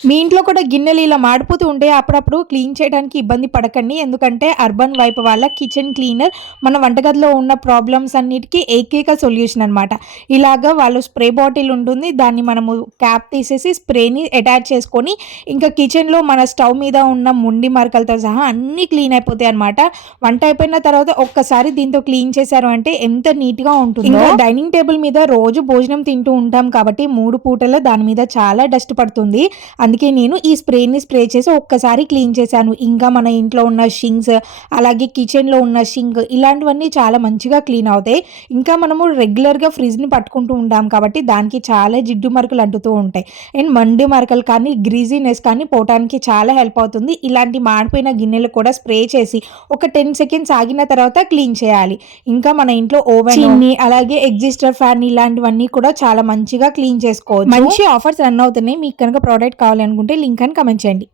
మీ ఇంట్లో కూడా గిన్నెలు ఇలా మాడిపోతూ ఉంటే అప్పుడప్పుడు క్లీన్ చేయడానికి ఇబ్బంది పడకండి. ఎందుకంటే అర్బన్ వైపు వాళ్ళ కిచెన్ క్లీనర్ మన వంటగదిలో ఉన్న ప్రాబ్లమ్స్ అన్నిటికి ఏకైక సొల్యూషన్ అనమాట. ఇలాగా వాళ్ళు స్ప్రే బాటిల్ ఉంటుంది. దాన్ని మనము క్యాప్ తీసేసి స్ప్రేని అటాచ్ చేసుకొని ఇంకా కిచెన్‌లో మన స్టవ్ మీద ఉన్న ముండి మరకలతో సహా అన్నీ క్లీన్ అయిపోతాయి అనమాట. వంట అయిపోయిన తర్వాత ఒక్కసారి దీంతో క్లీన్ చేశారు అంటే ఎంత నీట్‌గా ఉంటుందో. ఇంకా డైనింగ్ టేబుల్ మీద రోజు భోజనం తింటూ ఉంటాం కాబట్టి 3 పూటలు దాని మీద చాలా డస్ట్ పడుతుంది. అందుకే నేను ఈ స్ప్రేని స్ప్రే చేసి ఒక్కసారి క్లీన్ చేశాను. ఇంకా మన ఇంట్లో ఉన్న షింక్స్, అలాగే కిచెన్‌లో ఉన్న షింక్ ఇలాంటివన్నీ చాలా మంచిగా క్లీన్ అవుతాయి. ఇంకా మనము రెగ్యులర్‌గా ఫ్రిడ్జ్‌ని పట్టుకుంటూ ఉంటాం కాబట్టి దానికి చాలా జిడ్డు మరకలు అంటుతూ ఉంటాయి. అండ్ మండి మరకలు కానీ, గ్రీజీనెస్ కానీ పోవటానికి చాలా హెల్ప్ అవుతుంది. ఇలాంటి మాడిపోయిన గిన్నెలు కూడా స్ప్రే చేసి ఒక 10 సెకండ్స్ ఆగిన తర్వాత క్లీన్ చేయాలి. ఇంకా మన ఇంట్లో ఓవెన్, చిమ్నీ, అలాగే ఎగ్జిస్టర్ ఫ్యాన్ ఇలాంటివన్నీ కూడా చాలా మంచిగా క్లీన్ చేసుకోవచ్చు. మంచి ఆఫర్స్ రన్ అవుతున్నాయి. మీకు కనుక ప్రోడక్ట్ కావాలనుకుంటే లింక్ అని కామెంట్ చేయండి.